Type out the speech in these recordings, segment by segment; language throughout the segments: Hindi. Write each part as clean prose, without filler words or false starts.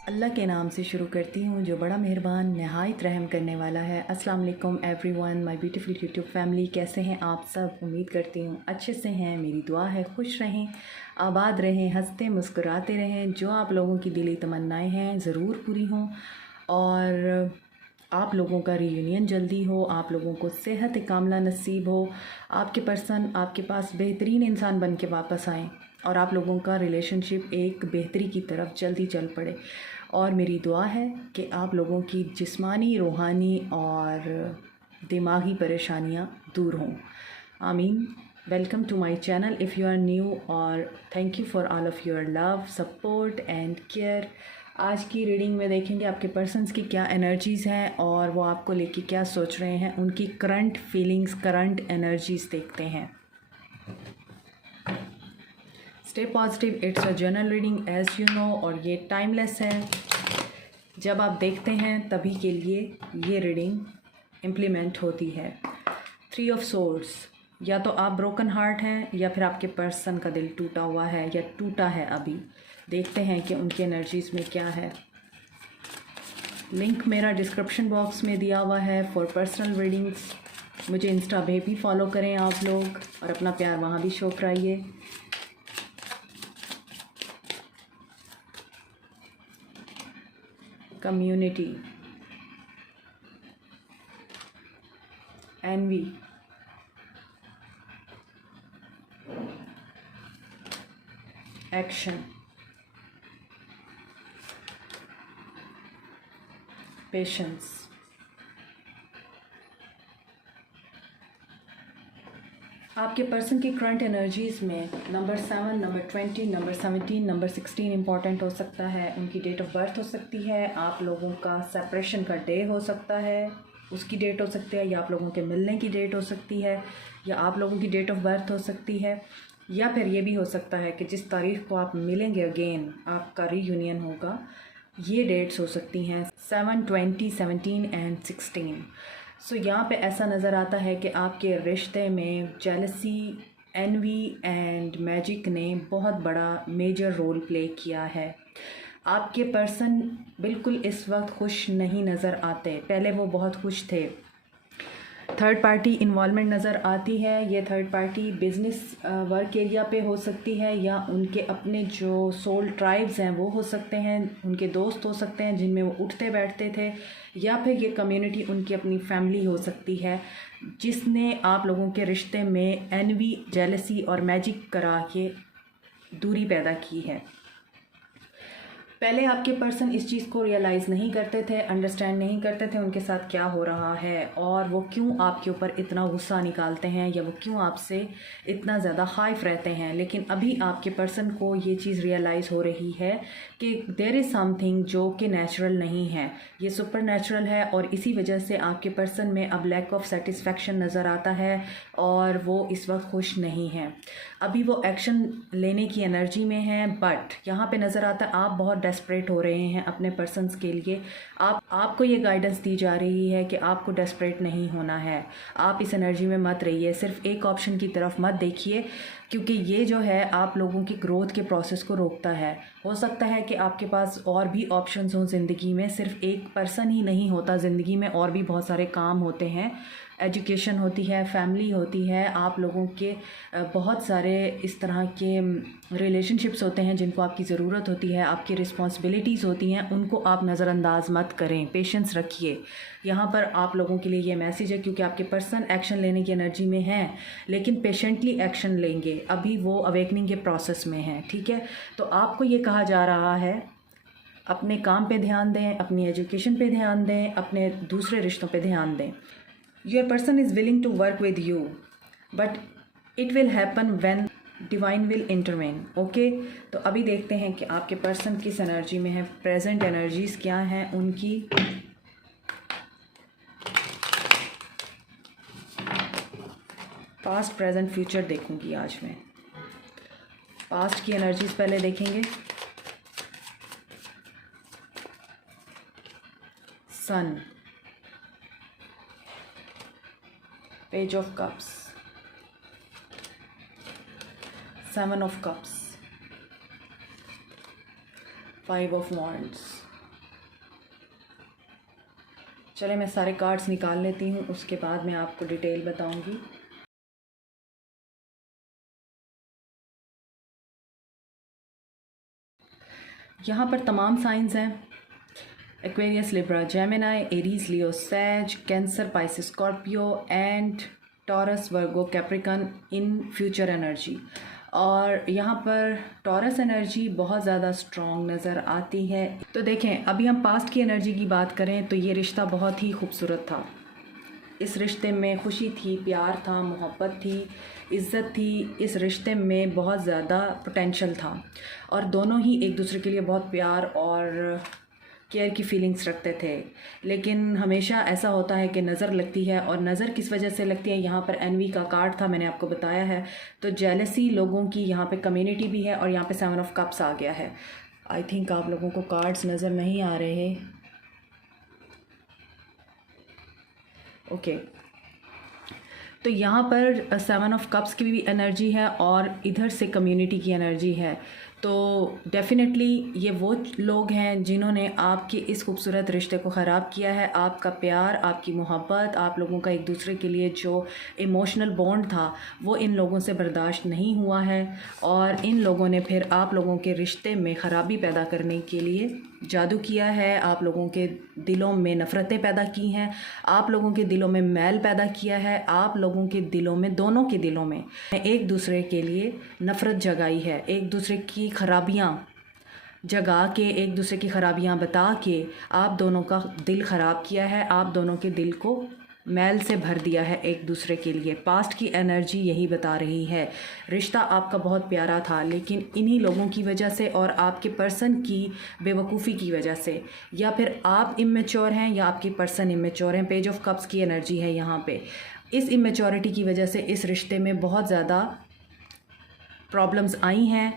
अल्लाह के नाम से शुरू करती हूँ जो बड़ा मेहरबान नहायत रहम करने वाला है। अस्सलाम वालेकुम everyone, my beautiful YouTube family. कैसे हैं आप सब? उम्मीद करती हूँ अच्छे से हैं। मेरी दुआ है खुश रहें, आबाद रहें, हंसते मुस्कुराते रहें। जो आप लोगों की दिली तमन्नाएं हैं ज़रूर पूरी हों और आप लोगों का रीयूनियन जल्दी हो, आप लोगों को सेहत कामला नसीब हो, आपके पर्सन आपके पास बेहतरीन इंसान बन के वापस आएँ और आप लोगों का रिलेशनशिप एक बेहतरी की तरफ जल्दी चल पड़े। और मेरी दुआ है कि आप लोगों की जिस्मानी, रूहानी और दिमागी परेशानियां दूर हों। आमीन। Welcome to my channel if you are new, और thank you for all of your love, support and care. आज की रीडिंग में देखेंगे आपके पर्सन्स की क्या एनर्जीज़ हैं और वो आपको लेके क्या सोच रहे हैं। उनकी करंट फीलिंग्स, करंट एनर्जीज़ देखते हैं। Stay positive, it's a general reading as you know, और ये टाइमलेस है। जब आप देखते हैं तभी के लिए ये रीडिंग इम्प्लीमेंट होती है। 3 ऑफ सोर्ड्स, या तो आप ब्रोकन हार्ट हैं या फिर आपके पर्सन का दिल टूटा हुआ है या टूटा है अभी। देखते हैं कि उनकी एनर्जीज़ में क्या है। लिंक मेरा डिस्क्रिप्शन बॉक्स में दिया हुआ है फॉर पर्सनल रीडिंग्स। मुझे इंस्टा पे भी फॉलो करें आप लोग और अपना प्यार वहाँ भी शो कराइए। Community, envy, action, patience. आपके पर्सन की करंट एनर्जीज़ में number 7, number 20, number 17, number 16 important हो सकता है। उनकी डेट ऑफ बर्थ हो सकती है, आप लोगों का सेपरेशन का डे हो सकता है, उसकी डेट हो सकती है, या आप लोगों के मिलने की डेट हो सकती है, या आप लोगों की डेट ऑफ बर्थ हो सकती है, या फिर ये भी हो सकता है कि जिस तारीख को आप मिलेंगे अगेन, आपका रीयूनियन होगा। ये डेट्स हो सकती हैं 7, 20, 17 एंड 16। सो यहाँ पे ऐसा नज़र आता है कि आपके रिश्ते में जेलसी, एनवी एंड मैजिक ने बहुत बड़ा मेजर रोल प्ले किया है। आपके पर्सन बिल्कुल इस वक्त खुश नहीं नज़र आते। पहले वो बहुत खुश थे। थर्ड पार्टी इन्वॉल्वमेंट नज़र आती है। ये third party business work area पे हो सकती है, या उनके अपने जो सोल ट्राइब्स हैं वो हो सकते हैं, उनके दोस्त हो सकते हैं जिनमें वो उठते बैठते थे, या फिर ये कम्युनिटी उनकी अपनी फैमिली हो सकती है जिसने आप लोगों के रिश्ते में एनवी, जेलसी और मैजिक करा के दूरी पैदा की है। पहले आपके पर्सन इस चीज़ को रियलाइज़ नहीं करते थे, अंडरस्टैंड नहीं करते थे उनके साथ क्या हो रहा है और वो क्यों आपके ऊपर इतना गुस्सा निकालते हैं, या वो क्यों आपसे इतना ज़्यादा खाइफ रहते हैं। लेकिन अभी आपके पर्सन को ये चीज़ रियलाइज़ हो रही है कि देयर इज़ समथिंग जो कि नेचुरल नहीं है, ये सुपर नेचुरल है, और इसी वजह से आपके पर्सन में अब लैक ऑफ सेटिस्फेक्शन नज़र आता है और वो इस वक्त खुश नहीं हैं। अभी वो एक्शन लेने की एनर्जी में हैं, बट यहाँ पे नज़र आता है आप बहुत डेस्परेट हो रहे हैं अपने पर्सन्स के लिए। आपको ये गाइडेंस दी जा रही है कि आपको डेस्परेट नहीं होना है। आप इस एनर्जी में मत रहिए, सिर्फ एक ऑप्शन की तरफ मत देखिए, क्योंकि ये जो है आप लोगों की ग्रोथ के प्रोसेस को रोकता है। हो सकता है कि आपके पास और भी ऑप्शंस हों ज़िंदगी में, सिर्फ एक पर्सन ही नहीं होता ज़िंदगी में, और भी बहुत सारे काम होते हैं। एजुकेशन होती है, फैमिली होती है, आप लोगों के बहुत सारे इस तरह के रिलेशनशिप्स होते हैं जिनको आपकी ज़रूरत होती है, आपकी रिस्पॉन्सिबिलिटीज़ होती हैं, उनको आप नज़रअंदाज मत करें, पेशेंस रखिए। यहाँ पर आप लोगों के लिए ये मैसेज है, क्योंकि आपके पर्सन एक्शन लेने की एनर्जी में हैं, लेकिन पेशेंटली एक्शन लेंगे। अभी वो अवेकनिंग के प्रोसेस में हैं, ठीक है। तो आपको ये कहा जा रहा है अपने काम पे ध्यान दें, अपनी एजुकेशन पे ध्यान दें, अपने दूसरे रिश्तों पे ध्यान दें। Your person is willing to work with you, but it will happen when divine will intervene. Okay, तो अभी देखते हैं कि आपके पर्सन किस एनर्जी में है, प्रेजेंट एनर्जीज क्या हैं उनकी। पास्ट, प्रेजेंट, फ्यूचर देखूंगी आज मैं। पास्ट की एनर्जीज पहले देखेंगे। Sun, page of cups, 7 of cups, 5 of wands, चले मैं सारे कार्ड्स निकाल लेती हूँ, उसके बाद मैं आपको डिटेल बताऊँगी। यहाँ पर तमाम साइंस हैं, Aquarius, Libra, Gemini, Aries, Leo, Sag, Cancer, Pisces, Scorpio and Taurus, Virgo, Capricorn in future energy. और यहाँ पर टॉरस एनर्जी बहुत ज़्यादा स्ट्रॉन्ग नज़र आती है। तो देखें, अभी हम पास्ट की एनर्जी की बात करें तो ये रिश्ता बहुत ही खूबसूरत था। इस रिश्ते में खुशी थी, प्यार था, मोहब्बत थी, इज़्ज़त थी। इस रिश्ते में बहुत ज़्यादा पोटेंशियल था और दोनों ही एक दूसरे के लिए बहुत प्यार और केयर की फीलिंग्स रखते थे। लेकिन हमेशा ऐसा होता है कि नज़र लगती है, और नज़र किस वजह से लगती है, यहाँ पर एनवी का कार्ड था, मैंने आपको बताया है। तो जेलसी लोगों की यहाँ पे कम्युनिटी भी है, और यहाँ पे 7 ऑफ कप्स आ गया है। आई थिंक आप लोगों को कार्ड्स नज़र नहीं आ रहे। ओके, तो यहाँ पर 7 ऑफ कप्स की भी एनर्जी है और इधर से कम्युनिटी की एनर्जी है। तो डेफ़िनेटली ये वो लोग हैं जिन्होंने आपके इस खूबसूरत रिश्ते को ख़राब किया है। आपका प्यार, आपकी मोहब्बत, आप लोगों का एक दूसरे के लिए जो इमोशनल बॉन्ड था वो इन लोगों से बर्दाश्त नहीं हुआ है, और इन लोगों ने फिर आप लोगों के रिश्ते में ख़राबी पैदा करने के लिए जादू किया है। आप लोगों के दिलों में नफ़रतें पैदा की हैं, आप लोगों के दिलों में मैल पैदा किया है, आप लोगों के दिलों में, दोनों के दिलों में एक दूसरे के लिए नफ़रत जगाई है, एक दूसरे की खराबियाँ जगा के, एक दूसरे की खराबियाँ बता के आप दोनों का दिल ख़राब किया है, आप दोनों के दिल को मैल से भर दिया है एक दूसरे के लिए। पास्ट की एनर्जी यही बता रही है। रिश्ता आपका बहुत प्यारा था, लेकिन इन्हीं लोगों की वजह से और आपके पर्सन की बेवकूफ़ी की वजह से, या फिर आप इमेच्योर हैं या आपकी पर्सन इमेच्योर हैं। पेज ऑफ कप्स की एनर्जी है यहाँ पे। इस इमेच्योरिटी की वजह से इस रिश्ते में बहुत ज़्यादा प्रॉब्लम्स आई हैं,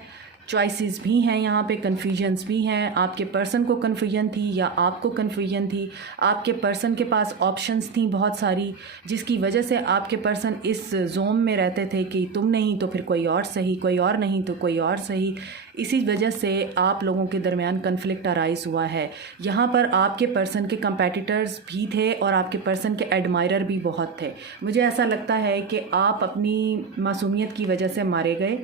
चॉइसेस भी हैं, यहाँ पे कन्फ्यूजन्स भी हैं। आपके पर्सन को कन्फ्यूजन थी या आपको कन्फ्यूजन थी, आपके पर्सन के पास ऑप्शंस थी बहुत सारी, जिसकी वजह से आपके पर्सन इस जोन में रहते थे कि तुम नहीं तो फिर कोई और सही, कोई और नहीं तो कोई और सही। इसी वजह से आप लोगों के दरमियान कन्फ्लिक्ट अराइज हुआ है। यहाँ पर आपके पर्सन के कंपेटिटर्स भी थे और आपके पर्सन के एडमायरर भी बहुत थे। मुझे ऐसा लगता है कि आप अपनी मासूमियत की वजह से मारे गए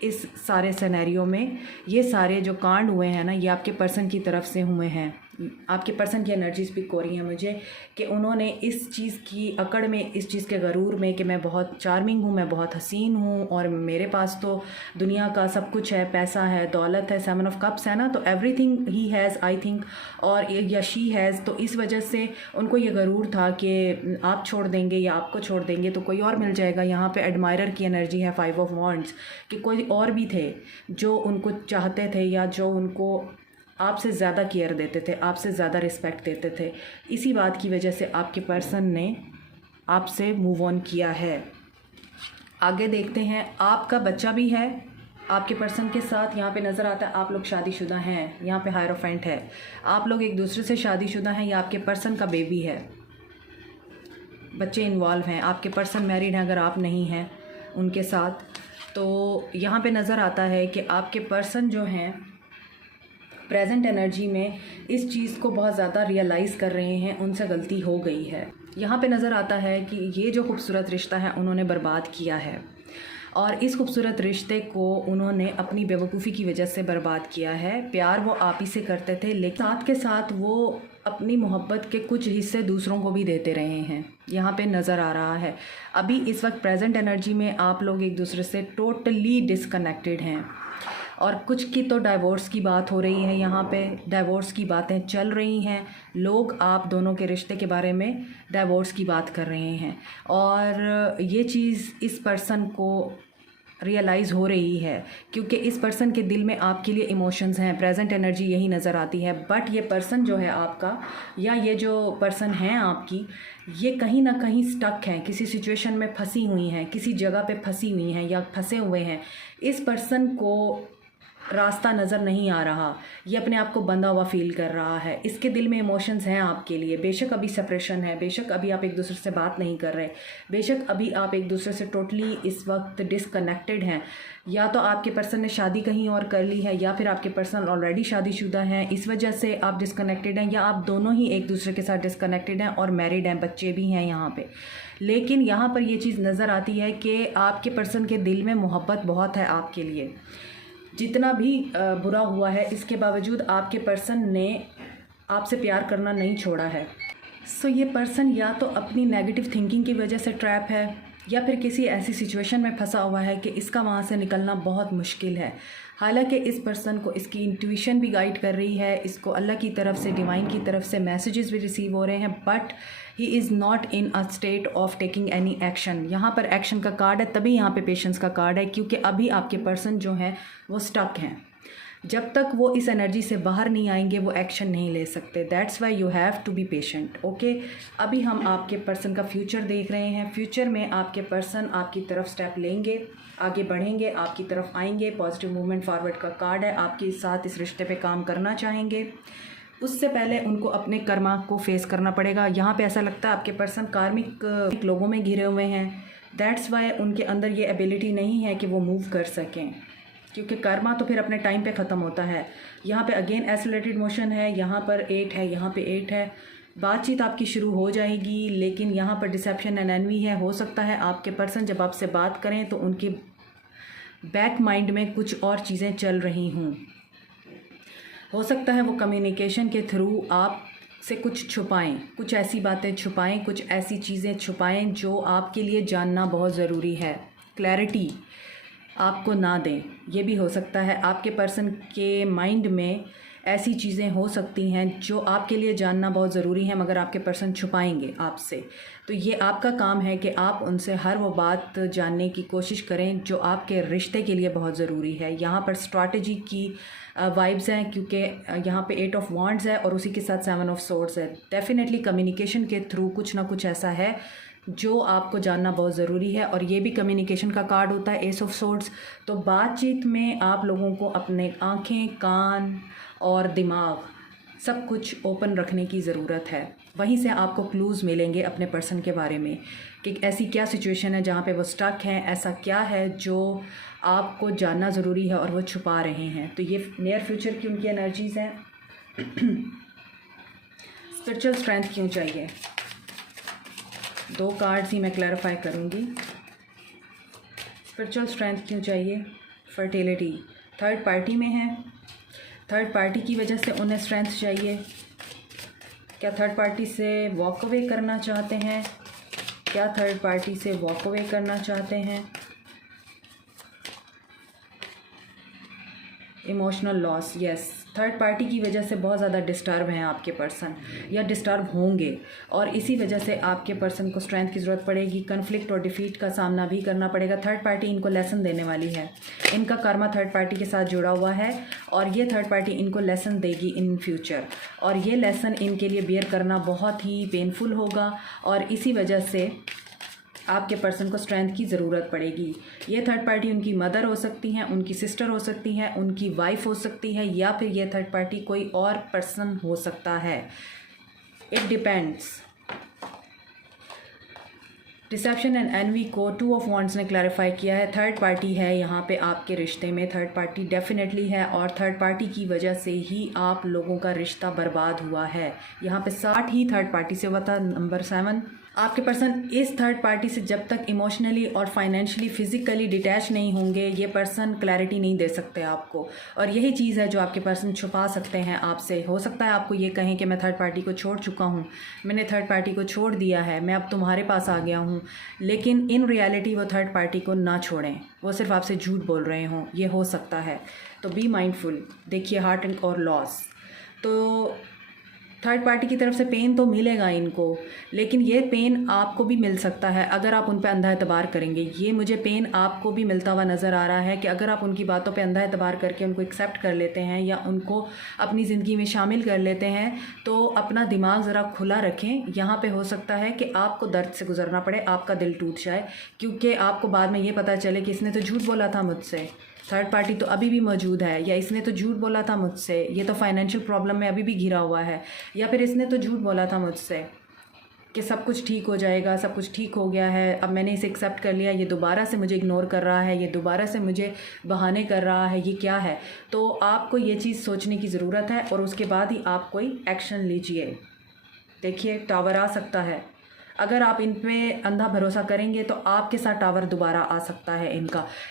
इस सारे सिनेरियो में। ये सारे जो कांड हुए हैं ना, ये आपके पर्सन की तरफ से हुए हैं। आपके पर्सन की एनर्जी स्पीक हो रही है मुझे कि उन्होंने इस चीज़ की अकड़ में, इस चीज़ के गरूर में कि मैं बहुत चार्मिंग हूँ, मैं बहुत हसीन हूँ और मेरे पास तो दुनिया का सब कुछ है, पैसा है, दौलत है, 7 ऑफ कप्स है ना, तो everything he has I think, और या शी हैज़। तो इस वजह से उनको ये गरूर था कि आप छोड़ देंगे या आपको छोड़ देंगे तो कोई और मिल जाएगा। यहाँ पे एडमायरर की एनर्जी है, 5 ऑफ वॉन्ड्स, कि कोई और भी थे जो उनको चाहते थे या जो उनको आपसे ज़्यादा केयर देते थे, आपसे ज़्यादा रिस्पेक्ट देते थे। इसी बात की वजह से आपके पर्सन ने आपसे मूव ऑन किया है। आगे देखते हैं, आपका बच्चा भी है आपके पर्सन के साथ। यहाँ पे नज़र आता है आप लोग शादीशुदा हैं, यहाँ पे हायरोफेंट है, आप लोग एक दूसरे से शादीशुदा हैं या आपके पर्सन का बेबी है, बच्चे इन्वॉल्व हैं। आपके पर्सन मैरिड हैं अगर आप नहीं हैं उनके साथ। तो यहाँ पे नज़र आता है कि आपके पर्सन जो हैं प्रेजेंट एनर्जी में इस चीज़ को बहुत ज़्यादा रियलाइज़ कर रहे हैं, उनसे गलती हो गई है। यहाँ पे नज़र आता है कि ये जो खूबसूरत रिश्ता है उन्होंने बर्बाद किया है, और इस खूबसूरत रिश्ते को उन्होंने अपनी बेवकूफ़ी की वजह से बर्बाद किया है। प्यार वो आप ही से करते थे, लेकिन साथ के साथ वो अपनी मोहब्बत के कुछ हिस्से दूसरों को भी देते रहे हैं, यहाँ पे नज़र आ रहा है। अभी इस वक्त प्रेजेंट एनर्जी में आप लोग एक दूसरे से टोटली डिसकनेक्टेड हैं, और कुछ की तो डाइवोर्स की बात हो रही है, यहाँ पे डाइवोर्स की बातें चल रही हैं। लोग आप दोनों के रिश्ते के बारे में डाइवोर्स की बात कर रहे हैं, और ये चीज़ इस पर्सन को रियलाइज़ हो रही है, क्योंकि इस पर्सन के दिल में आपके लिए इमोशंस हैं। प्रेजेंट एनर्जी यही नज़र आती है। बट ये पर्सन जो है आपका, या ये जो पर्सन हैं आपकी, ये कहीं ना कहीं स्टक हैं, किसी सिचुएशन में फंसी हुई हैं, किसी जगह पे फंसी हुई हैं या फंसे हुए हैं। इस पर्सन को रास्ता नज़र नहीं आ रहा, ये अपने आप को बंधा हुआ फील कर रहा है, इसके दिल में इमोशंस हैं आपके लिए। बेशक अभी सेपरेशन है, बेशक अभी आप एक दूसरे से बात नहीं कर रहे, बेशक अभी आप एक दूसरे से टोटली इस वक्त डिसकनेक्टेड हैं, या तो आपके पर्सन ने शादी कहीं और कर ली है या फिर आपके पर्सन ऑलरेडी शादीशुदा हैं, इस वजह से आप डिसकनेक्टेड हैं, या आप दोनों ही एक दूसरे के साथ डिसकनेक्टेड हैं और मैरिड हैं, बच्चे भी हैं यहाँ पे। लेकिन यहाँ पर ये चीज़ नज़र आती है कि आपके पर्सन के दिल में मोहब्बत बहुत है आपके लिए। जितना भी बुरा हुआ है, इसके बावजूद आपके पर्सन ने आपसे प्यार करना नहीं छोड़ा है। सो ये पर्सन या तो अपनी नेगेटिव थिंकिंग की वजह से ट्रैप है, या फिर किसी ऐसी सिचुएशन में फंसा हुआ है कि इसका वहाँ से निकलना बहुत मुश्किल है। हालांकि इस पर्सन को इसकी इंट्यूशन भी गाइड कर रही है, इसको अल्लाह की तरफ से, डिवाइन की तरफ से मैसेजेस भी रिसीव हो रहे हैं, but he is not in a state of taking any action. यहाँ पर एक्शन का कार्ड है, तभी यहाँ पे पेशेंस का कार्ड है, क्योंकि अभी आपके पर्सन जो हैं वो स्टक हैं। जब तक वो इस एनर्जी से बाहर नहीं आएंगे वो एक्शन नहीं ले सकते। That's why you have to be patient. Okay, अभी हम आपके पर्सन का फ्यूचर देख रहे हैं। फ्यूचर में आपके पर्सन आपकी तरफ स्टेप लेंगे, आगे बढ़ेंगे, आपकी तरफ आएंगे। पॉजिटिव मूवमेंट फॉरवर्ड का कार्ड है, आपके साथ इस रिश्ते पे काम करना चाहेंगे। उससे पहले उनको अपने कर्मा को फेस करना पड़ेगा। यहाँ पे ऐसा लगता है आपके पर्सन कार्मिक लोगों में घिरे हुए हैं। दैट्स वाई उनके अंदर ये एबिलिटी नहीं है कि वो मूव कर सकें, क्योंकि कर्मा तो फिर अपने टाइम पे ख़त्म होता है। यहाँ पे अगेन एक्सेलरेटेड मोशन है, यहाँ पर 8 है, यहाँ पे 8 है। बातचीत आपकी शुरू हो जाएगी, लेकिन यहाँ पर डिसेप्शन एंड एनवी है। हो सकता है आपके पर्सन जब आपसे बात करें तो उनके बैक माइंड में कुछ और चीज़ें चल रही हों। हो सकता है वो कम्युनिकेशन के थ्रू आप से कुछ छुपाएं, कुछ ऐसी बातें छुपाएं, कुछ ऐसी चीज़ें छुपाएं जो आपके लिए जानना बहुत ज़रूरी है। क्लैरिटी आपको ना दें, ये भी हो सकता है। आपके पर्सन के माइंड में ऐसी चीज़ें हो सकती हैं जो आपके लिए जानना बहुत ज़रूरी है, मगर आपके पर्सन छुपाएंगे आपसे। तो ये आपका काम है कि आप उनसे हर वो बात जानने की कोशिश करें जो आपके रिश्ते के लिए बहुत ज़रूरी है। यहाँ पर स्ट्रैटेजी की वाइब्स हैं, क्योंकि यहाँ पे 8 ऑफ वांड्स है और उसी के साथ 7 ऑफ सोर्ड्स है। डेफिनेटली कम्युनिकेशन के थ्रू कुछ ना कुछ ऐसा है जो आपको जानना बहुत ज़रूरी है, और ये भी कम्युनिकेशन का कार्ड होता है, एस ऑफ सोर्ड्स। तो बातचीत में आप लोगों को अपने आँखें, कान और दिमाग सब कुछ ओपन रखने की ज़रूरत है। वहीं से आपको क्लूज़ मिलेंगे अपने पर्सन के बारे में कि ऐसी क्या सिचुएशन है जहाँ पे वो स्टक हैं, ऐसा क्या है जो आपको जानना ज़रूरी है और वो छुपा रहे हैं। तो ये नियर फ्यूचर की उनकी एनर्जीज़ हैं। स्पिरिचुअल स्ट्रेंथ क्यों चाहिए, 2 कार्ड्स ही मैं क्लैरिफाई करूँगी। स्पिरिचुअल स्ट्रेंथ क्यों चाहिए, फर्टिलिटी, थर्ड पार्टी में है, थर्ड पार्टी की वजह से उन्हें स्ट्रेंथ चाहिए। क्या थर्ड पार्टी से वॉक अवे करना चाहते हैं, क्या थर्ड पार्टी से वॉक अवे करना चाहते हैं। Emotional loss, yes, third party की वजह से बहुत ज़्यादा डिस्टर्ब हैं आपके पर्सन, या डिस्टर्ब होंगे, और इसी वजह से आपके पर्सन को स्ट्रेंथ की ज़रूरत पड़ेगी। कन्फ्लिक्ट और डिफीट का सामना भी करना पड़ेगा। थर्ड पार्टी इनको लेसन देने वाली है, इनका कर्मा थर्ड पार्टी के साथ जुड़ा हुआ है, और ये थर्ड पार्टी इनको लेसन देगी इन फ्यूचर, और ये लेसन इनके लिए बेयर करना बहुत ही पेनफुल होगा, और इसी वजह से आपके पर्सन को स्ट्रेंथ की ज़रूरत पड़ेगी। ये थर्ड पार्टी उनकी मदर हो सकती हैं, उनकी सिस्टर हो सकती हैं, उनकी वाइफ हो सकती है, या फिर ये थर्ड पार्टी कोई और पर्सन हो सकता है। It depends. Deception and envy को 2 ऑफ वांड्स ने क्लैरिफाई किया है। थर्ड पार्टी है यहाँ पे आपके रिश्ते में, थर्ड पार्टी डेफिनेटली है, और थर्ड पार्टी की वजह से ही आप लोगों का रिश्ता बर्बाद हुआ है। यहाँ पे 60 ही थर्ड पार्टी से हुआ था। नंबर 7, आपके पर्सन इस थर्ड पार्टी से जब तक इमोशनली और फाइनेंशियली फिजिकली डिटैच नहीं होंगे, ये पर्सन क्लैरिटी नहीं दे सकते आपको, और यही चीज़ है जो आपके पर्सन छुपा सकते हैं आपसे। हो सकता है आपको ये कहें कि मैं थर्ड पार्टी को छोड़ चुका हूँ, मैंने थर्ड पार्टी को छोड़ दिया है, मैं अब तुम्हारे पास आ गया हूँ, लेकिन इन रियलिटी वो थर्ड पार्टी को ना छोड़ें, वो सिर्फ आपसे झूठ बोल रहे हों, ये हो सकता है। तो बी माइंडफुल। देखिए हार्ट एंड और लॉस, तो थर्ड पार्टी की तरफ से पेन तो मिलेगा इनको, लेकिन ये पेन आपको भी मिल सकता है अगर आप उन पर अंधा एतबार करेंगे। ये मुझे पेन आपको भी मिलता हुआ नज़र आ रहा है कि अगर आप उनकी बातों पे अंधा एतबार करके उनको एक्सेप्ट कर लेते हैं या उनको अपनी ज़िंदगी में शामिल कर लेते हैं, तो अपना दिमाग ज़रा खुला रखें। यहाँ पे हो सकता है कि आपको दर्द से गुजरना पड़े, आपका दिल टूट जाए, क्योंकि आपको बाद में ये पता चले कि इसने तो झूठ बोला था मुझसे। थर्ड पार्टी तो अभी भी मौजूद है, या इसने तो झूठ बोला था मुझसे, ये तो फाइनेंशियल प्रॉब्लम में अभी भी घिरा हुआ है, या फिर इसने तो झूठ बोला था मुझसे कि सब कुछ ठीक हो जाएगा, सब कुछ ठीक हो गया है, अब मैंने इसे एक्सेप्ट कर लिया, ये दोबारा से मुझे इग्नोर कर रहा है, ये दोबारा से मुझे बहाने कर रहा है, ये क्या है। तो आपको ये चीज़ सोचने की ज़रूरत है और उसके बाद ही आप कोई एक्शन लीजिए। देखिए टावर आ सकता है, अगर आप इन पे अंधा भरोसा करेंगे तो आपके साथ टावर दोबारा आ सकता है।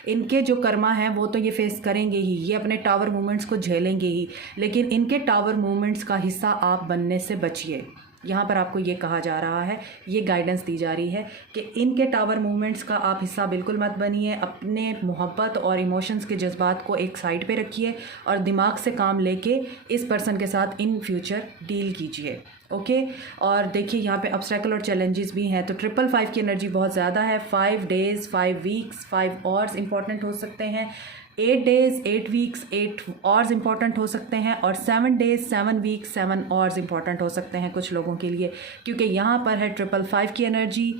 इनके जो कर्मा हैं वो तो ये फेस करेंगे ही, ये अपने टावर मूवमेंट्स को झेलेंगे ही, लेकिन इनके टावर मूवमेंट्स का हिस्सा आप बनने से बचिए। यहाँ पर आपको ये कहा जा रहा है, ये गाइडेंस दी जा रही है कि इनके टावर मूवमेंट्स का आप हिस्सा बिल्कुल मत बनिए। अपने मोहब्बत और इमोशंस के जज्बात को एक साइड पे रखिए और दिमाग से काम लेके इस पर्सन के साथ इन फ्यूचर डील कीजिए। ओके और देखिए यहाँ पे ऑब्स्टेकल और चैलेंजेस भी हैं, तो 555 की एनर्जी बहुत ज़्यादा है। 5 डेज़ 5 वीक्स 5 आवर्स इंपॉर्टेंट हो सकते हैं, 8 डेज़ 8 वीक्स 8 आवर्स इंपॉर्टेंट हो सकते हैं, और 7 डेज़ 7 वीक्स 7 आवर्स इंपॉर्टेंट हो सकते हैं कुछ लोगों के लिए, क्योंकि यहाँ पर है 555 की एनर्जी।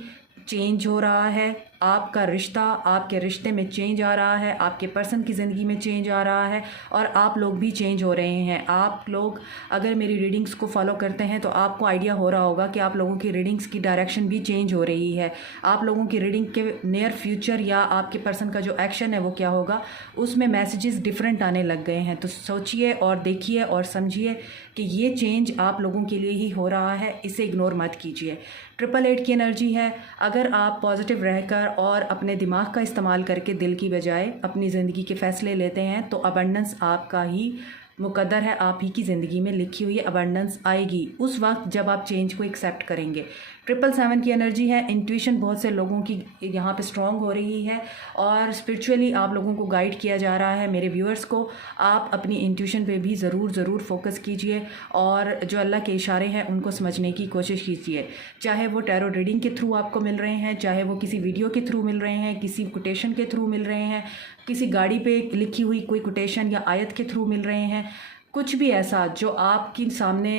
चेंज हो रहा है आपका रिश्ता, आपके रिश्ते में चेंज आ रहा है, आपके पर्सन की ज़िंदगी में चेंज आ रहा है, और आप लोग भी चेंज हो रहे हैं। आप लोग अगर मेरी रीडिंग्स को फॉलो करते हैं तो आपको आइडिया हो रहा होगा कि आप लोगों की रीडिंग्स की डायरेक्शन भी चेंज हो रही है। आप लोगों की रीडिंग के नियर फ्यूचर या आपके पर्सन का जो एक्शन है वो क्या होगा, उसमें मैसेजेस डिफरेंट आने लग गए हैं। तो सोचिए और देखिए और समझिए कि ये चेंज आप लोगों के लिए ही हो रहा है, इसे इग्नोर मत कीजिए। 888 की एनर्जी है, अगर आप पॉजिटिव रहकर और अपने दिमाग का इस्तेमाल करके दिल की बजाय अपनी ज़िंदगी के फ़ैसले लेते हैं तो अबंडेंस आपका ही मुकद्दर है, आप ही की ज़िंदगी में लिखी हुई अबंडेंस आएगी उस वक्त जब आप चेंज को एक्सेप्ट करेंगे। 777 की एनर्जी है, इंट्यूशन बहुत से लोगों की यहाँ पे स्ट्रॉन्ग हो रही है और स्पिरिचुअली आप लोगों को गाइड किया जा रहा है। मेरे व्यूअर्स को आप अपनी इंट्यूशन पे भी ज़रूर फोकस कीजिए और जो अल्लाह के इशारे हैं उनको समझने की कोशिश कीजिए, चाहे वो टैरो रीडिंग के थ्रू आपको मिल रहे हैं, चाहे वो किसी वीडियो के थ्रू मिल रहे हैं, किसी कोटेशन के थ्रू मिल रहे हैं, किसी गाड़ी पे लिखी हुई कोई कोटेशन या आयत के थ्रू मिल रहे हैं, कुछ भी ऐसा जो आपके सामने,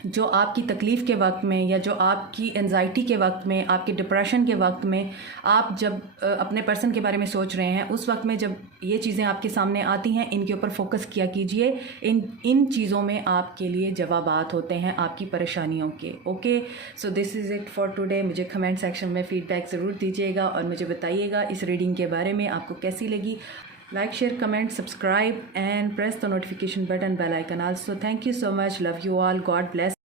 जो आपकी तकलीफ़ के वक्त में या जो आपकी एंजाइटी के वक्त में, आपके डिप्रेशन के वक्त में, आप जब अपने पर्सन के बारे में सोच रहे हैं, उस वक्त में जब ये चीज़ें आपके सामने आती हैं, इनके ऊपर फोकस किया कीजिए। इन चीज़ों में आपके लिए जवाबात होते हैं आपकी परेशानियों के। Okay so this is it for today. मुझे कमेंट सेक्शन में फ़ीडबैक ज़रूर दीजिएगा और मुझे बताइएगा इस रीडिंग के बारे में आपको कैसी लगी। Like, share, comment, subscribe and press the notification button, bell icon also. Thank you so much. Love you all. God bless.